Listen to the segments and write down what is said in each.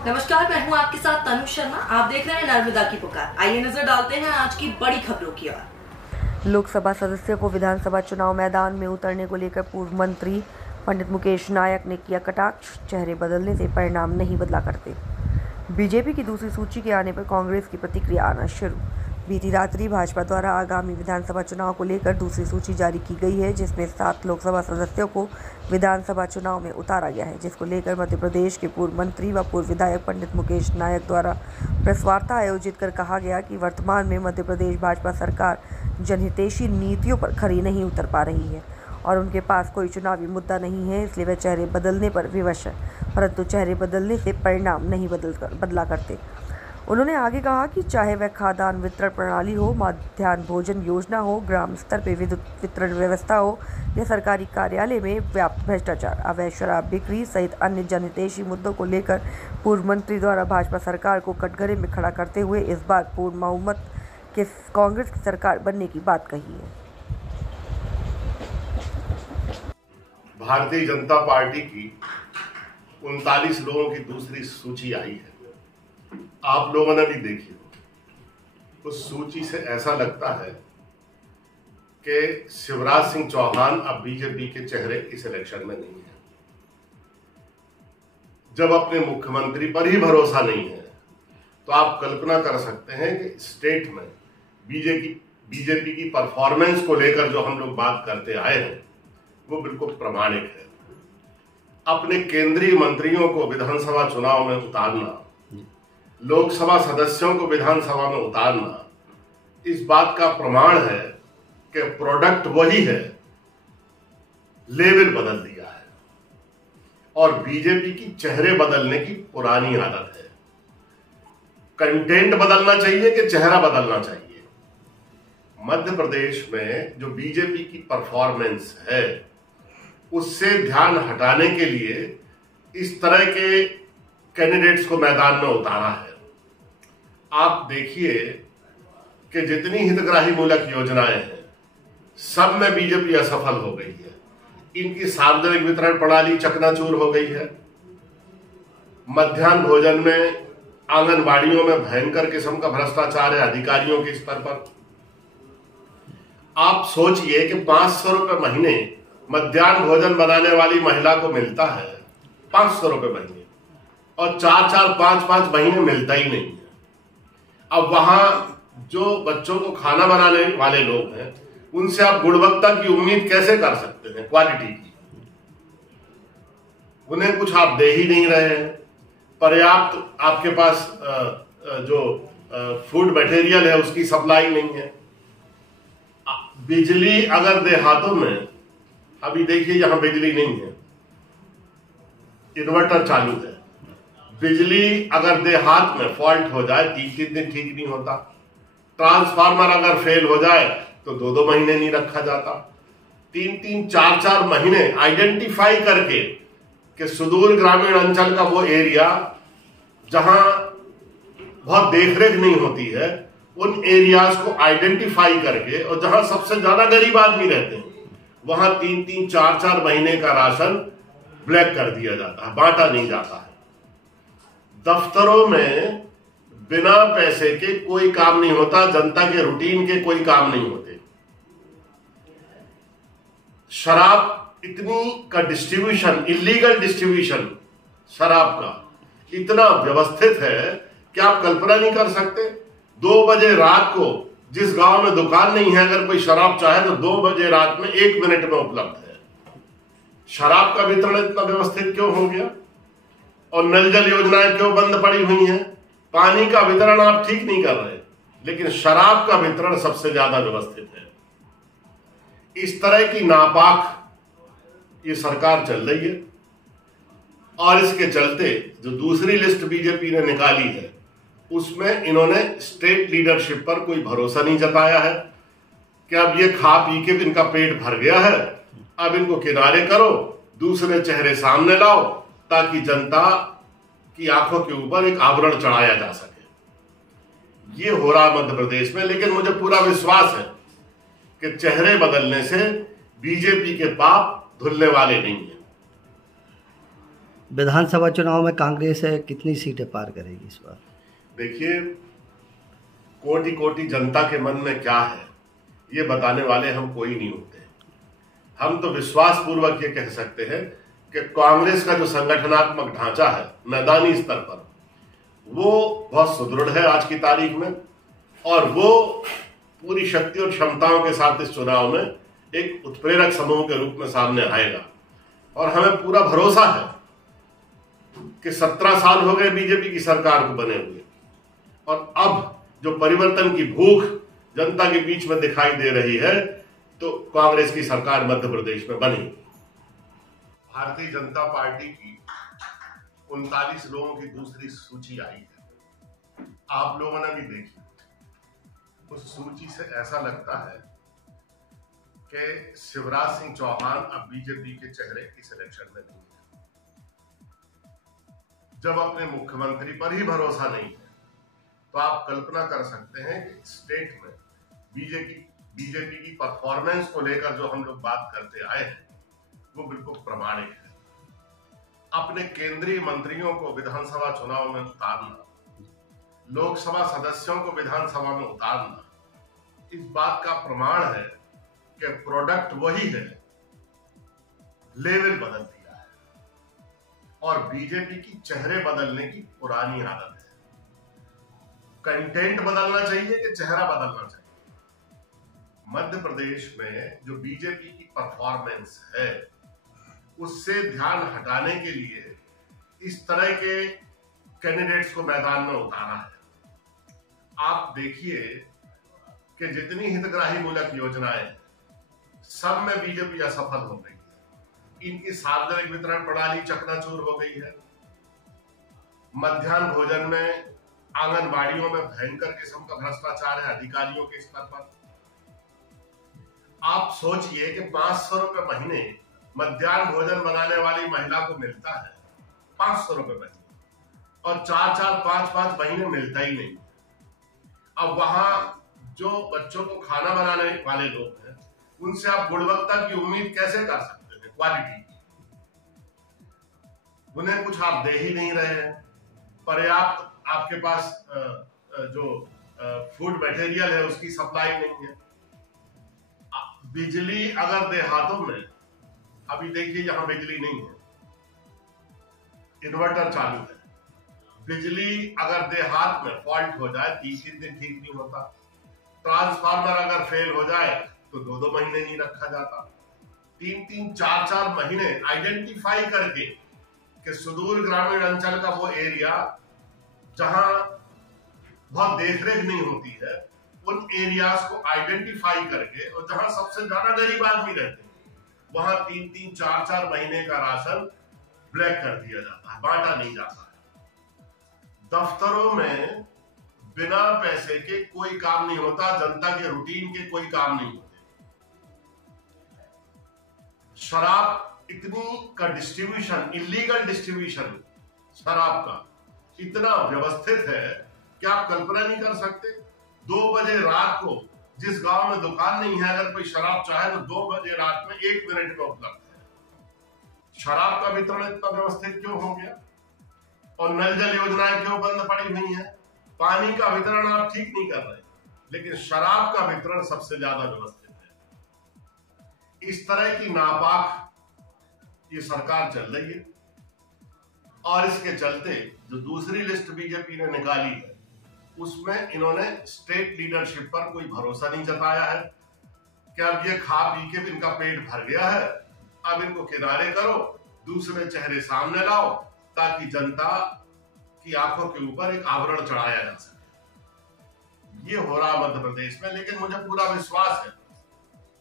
नमस्कार, मैं हूं आपके साथ तनु शर्मा। आप देख रहे हैं नर्मदा की पुकार। आइए नजर डालते हैं आज की बड़ी खबरों की ओर। लोकसभा सदस्यों को विधानसभा चुनाव मैदान में उतरने को लेकर पूर्व मंत्री पंडित मुकेश नायक ने किया कटाक्ष। चेहरे बदलने से परिणाम नहीं बदला करते। बीजेपी की दूसरी सूची के आने पर कांग्रेस की प्रतिक्रिया आना शुरू। बीती रात्रि भाजपा द्वारा आगामी विधानसभा चुनाव को लेकर दूसरी सूची जारी की गई है, जिसमें 7 लोकसभा सदस्यों को विधानसभा चुनाव में उतारा गया है, जिसको लेकर मध्य प्रदेश के पूर्व मंत्री व पूर्व विधायक पंडित मुकेश नायक द्वारा प्रेस वार्ता आयोजित कर कहा गया कि वर्तमान में मध्य प्रदेश भाजपा सरकार जनहितैषी नीतियों पर खरी नहीं उतर पा रही है और उनके पास कोई चुनावी मुद्दा नहीं है, इसलिए वे चेहरे बदलने पर विवश है, परंतु चेहरे बदलने से परिणाम नहीं बदला करते। उन्होंने आगे कहा कि चाहे वह खाद्यान्न वितरण प्रणाली हो, मध्याह्न भोजन योजना हो, ग्राम स्तर पर विद्युत वितरण व्यवस्था हो या सरकारी कार्यालय में व्याप्त भ्रष्टाचार, अवैध शराब बिक्री सहित अन्य जनहितैषी मुद्दों को लेकर पूर्व मंत्री द्वारा भाजपा सरकार को कटघरे में खड़ा करते हुए इस बार पूर्ण बहुमत के कांग्रेस की सरकार बनने की बात कही है। भारतीय जनता पार्टी की 39 लोगों की दूसरी सूची आई है। आप लोगों ने भी देखी। उस सूची से ऐसा लगता है कि शिवराज सिंह चौहान अब बीजेपी के चेहरे इस इलेक्शन में नहीं है। जब अपने मुख्यमंत्री पर ही भरोसा नहीं है तो आप कल्पना कर सकते हैं कि स्टेट में बीजेपी की परफॉर्मेंस को लेकर जो हम लोग बात करते आए हैं वो बिल्कुल प्रामाणिक है। अपने केंद्रीय मंत्रियों को विधानसभा चुनाव में उतारना, लोकसभा सदस्यों को विधानसभा में उतारना, इस बात का प्रमाण है कि प्रोडक्ट वही है, लेवल बदल दिया है और बीजेपी की चेहरे बदलने की पुरानी आदत है। कंटेंट बदलना चाहिए कि चेहरा बदलना चाहिए। मध्य प्रदेश में जो बीजेपी की परफॉर्मेंस है उससे ध्यान हटाने के लिए इस तरह के कैंडिडेट्स को मैदान में उतारा है। आप देखिए कि जितनी हितग्राही मूलक योजनाएं हैं सब में बीजेपी असफल हो गई है। इनकी सार्वजनिक वितरण प्रणाली चकनाचूर हो गई है। मध्याह्न भोजन में, आंगनबाड़ियों में भयंकर किस्म का भ्रष्टाचार है अधिकारियों के स्तर पर। आप सोचिए कि 500 रुपए महीने मध्याह्न भोजन बनाने वाली महिला को मिलता है, 500 रुपए महीने, और 4-4, 5-5 महीने मिलता ही नहीं है। अब वहां जो बच्चों को खाना बनाने वाले लोग हैं उनसे आप गुणवत्ता की उम्मीद कैसे कर सकते हैं, क्वालिटी की? उन्हें कुछ आप दे ही नहीं रहे हैं। पर्याप्त आपके पास जो फूड मटेरियल है उसकी सप्लाई नहीं है। बिजली अगर देहातों में, अभी देखिए यहां बिजली नहीं है, इन्वर्टर चालू है। बिजली अगर देहात में फॉल्ट हो जाए 3-3 दिन ठीक नहीं होता। ट्रांसफार्मर अगर फेल हो जाए तो 2-2 महीने नहीं रखा जाता। 3-3, 4-4 महीने आइडेंटिफाई करके कि सुदूर ग्रामीण अंचल का वो एरिया जहां बहुत देखरेख नहीं होती है, उन एरियाज को आइडेंटिफाई करके, और जहां सबसे ज्यादा गरीब आदमी रहते हैं वहां 3-3, 4-4 महीने का राशन ब्लैक कर दिया जाता है, बांटा नहीं जाता है। दफ्तरों में बिना पैसे के कोई काम नहीं होता, जनता के रूटीन के कोई काम नहीं होते। शराब इतनी का डिस्ट्रीब्यूशन, इलीगल डिस्ट्रीब्यूशन शराब का इतना व्यवस्थित है कि आप कल्पना नहीं कर सकते। 2 बजे रात को जिस गांव में दुकान नहीं है, अगर कोई शराब चाहे तो 2 बजे रात में 1 मिनट में उपलब्ध है। शराब का वितरण इतना व्यवस्थित क्यों हो गया? और नल जल योजनाएं क्यों बंद पड़ी हुई हैं? पानी का वितरण आप ठीक नहीं कर रहे, लेकिन शराब का वितरण सबसे ज्यादा व्यवस्थित है। इस तरह की नापाक ये सरकार चल रही है और इसके चलते जो दूसरी लिस्ट बीजेपी ने निकाली है उसमें इन्होंने स्टेट लीडरशिप पर कोई भरोसा नहीं जताया है कि अब ये खा पी के इनका पेट भर गया है, अब इनको किनारे करो, दूसरे चेहरे सामने लाओ ताकि जनता की आंखों के ऊपर एक आवरण चढ़ाया जा सके। ये हो रहा मध्य प्रदेश में, लेकिन मुझे पूरा विश्वास है कि चेहरे बदलने से बीजेपी के पाप धुलने वाले नहीं है। विधानसभा चुनाव में कांग्रेस है कितनी सीटें पार करेगी इस बार? देखिए, कोटि कोटि जनता के मन में क्या है ये बताने वाले हम कोई नहीं होते। हम तो विश्वास पूर्वक ये कह सकते हैं कि कांग्रेस का जो संगठनात्मक ढांचा है मैदानी स्तर पर वो बहुत सुदृढ़ है आज की तारीख में, और वो पूरी शक्ति और क्षमताओं के साथ इस चुनाव में एक उत्प्रेरक समूह के रूप में सामने आएगा। और हमें पूरा भरोसा है कि 17 साल हो गए बीजेपी की सरकार को बने हुए, और अब जो परिवर्तन की भूख जनता के बीच में दिखाई दे रही है तो कांग्रेस की सरकार मध्य प्रदेश में बनी। भारतीय जनता पार्टी की 39 लोगों की दूसरी सूची आई है, आप लोगों ने भी देखी। उस सूची से ऐसा लगता है कि शिवराज सिंह चौहान अब बीजेपी के चेहरे इस इलेक्शन में नहीं है। जब अपने मुख्यमंत्री पर ही भरोसा नहीं है तो आप कल्पना कर सकते हैं कि स्टेट में बीजेपी की परफॉर्मेंस को लेकर जो हम लोग बात करते आए हैं वो बिल्कुल प्रामाणिक है। अपने केंद्रीय मंत्रियों को विधानसभा चुनाव में उतारना, लोकसभा सदस्यों को विधानसभा में उतारना, इस बात का प्रमाण है कि प्रोडक्ट वही है, लेवल बदल दिया है। और बीजेपी की चेहरे बदलने की पुरानी आदत है। कंटेंट बदलना चाहिए कि चेहरा बदलना चाहिए। मध्य प्रदेश में जो बीजेपी की परफॉर्मेंस है उससे ध्यान हटाने के लिए इस तरह के कैंडिडेट्स को मैदान में उतारा है। आप देखिए कि जितनी हितग्राही मूलक योजनाएं सब में बीजेपी असफल हो गई है। इनकी सार्वजनिक वितरण प्रणाली चकनाचूर हो गई है। मध्याह्न भोजन में, आंगनबाड़ियों में भयंकर किस्म का भ्रष्टाचार है अधिकारियों के स्तर पर। आप सोचिए कि 500 रुपए महीने मध्याह्न भोजन बनाने वाली महिला को मिलता है, 500 रुपए महीने, और 4-4, 5-5 महीने मिलता ही नहीं। अब वहां जो बच्चों को खाना बनाने वाले लोग हैं उनसे आप गुणवत्ता की उम्मीद कैसे कर सकते हैं, क्वालिटी की? उन्हें कुछ आप दे ही नहीं रहे हैं। पर्याप्त आपके पास जो फूड मटेरियल है उसकी सप्लाई नहीं है। बिजली अगर देहातों में, अभी देखिए यहां बिजली नहीं है, इन्वर्टर चालू है, बिजली अगर देहात में फॉल्ट हो जाए 3 दिन ठीक नहीं होता। ट्रांसफार्मर अगर फेल हो जाए तो 2-2 महीने नहीं रखा जाता। 3-3, 4-4 महीने आइडेंटिफाई करके कि सुदूर ग्रामीण अंचल का वो एरिया जहां बहुत देखरेख नहीं होती है, उन एरियाज को आइडेंटिफाई करके, और जहां सबसे ज्यादा गरीब आदमी रहते हैं वहां 3-3, 4-4 महीने का राशन ब्लैक कर दिया जाता है, बांटा नहीं जाता है। दफ्तरों में बिना पैसे के कोई काम नहीं होता, जनता के रूटीन के कोई काम नहीं होते। शराब इतनी का डिस्ट्रीब्यूशन, इलीगल डिस्ट्रीब्यूशन शराब का इतना व्यवस्थित है कि आप कल्पना नहीं कर सकते। 2 बजे रात को जिस गांव में दुकान नहीं है, अगर कोई शराब चाहे तो 2 बजे रात में 1 मिनट में उपलब्ध है। शराब का वितरण इतना व्यवस्थित क्यों हो गया? और नल जल योजनाएं क्यों बंद पड़ी हुई है? पानी का वितरण आप ठीक नहीं कर रहे, लेकिन शराब का वितरण सबसे ज्यादा व्यवस्थित है। इस तरह की नापाक ये सरकार चल रही है, और इसके चलते जो दूसरी लिस्ट बीजेपी ने निकाली है उसमें इन्होंने स्टेट लीडरशिप पर कोई भरोसा नहीं जताया है कि अब ये खा पी के इनका पेट भर गया है, अब इनको किनारे करो, दूसरे चेहरे सामने लाओ ताकि जनता की आंखों के ऊपर एक आवरण चढ़ाया जा सके। ये हो रहा मध्य प्रदेश में, लेकिन मुझे पूरा विश्वास है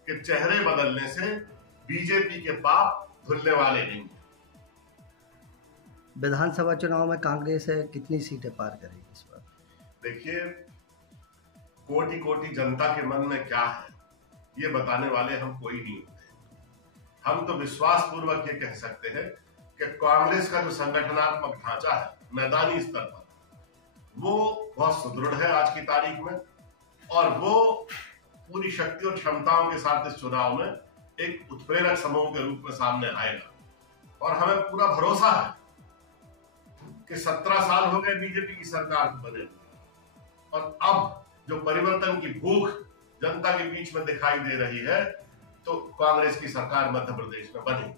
कि चेहरे बदलने से बीजेपी के पाप धुलने वाले नहीं है। विधानसभा चुनाव में कांग्रेस है कितनी सीटें पार करेगी इस बार? देखिए, कोटि कोटि जनता के मन में क्या है ये बताने वाले हम कोई नहीं होते। हम तो विश्वास पूर्वक ये कह सकते हैं कि कांग्रेस का जो संगठनात्मक ढांचा है मैदानी स्तर पर वो बहुत सुदृढ़ है आज की तारीख में, और वो पूरी शक्ति और क्षमताओं के साथ इस चुनाव में एक उत्प्रेरक समूह के रूप में सामने आएगा। और हमें पूरा भरोसा है कि 17 साल हो गए बीजेपी की सरकार बने और अब जो परिवर्तन की भूख जनता के बीच में दिखाई दे रही है, तो कांग्रेस की सरकार मध्य प्रदेश में बनी।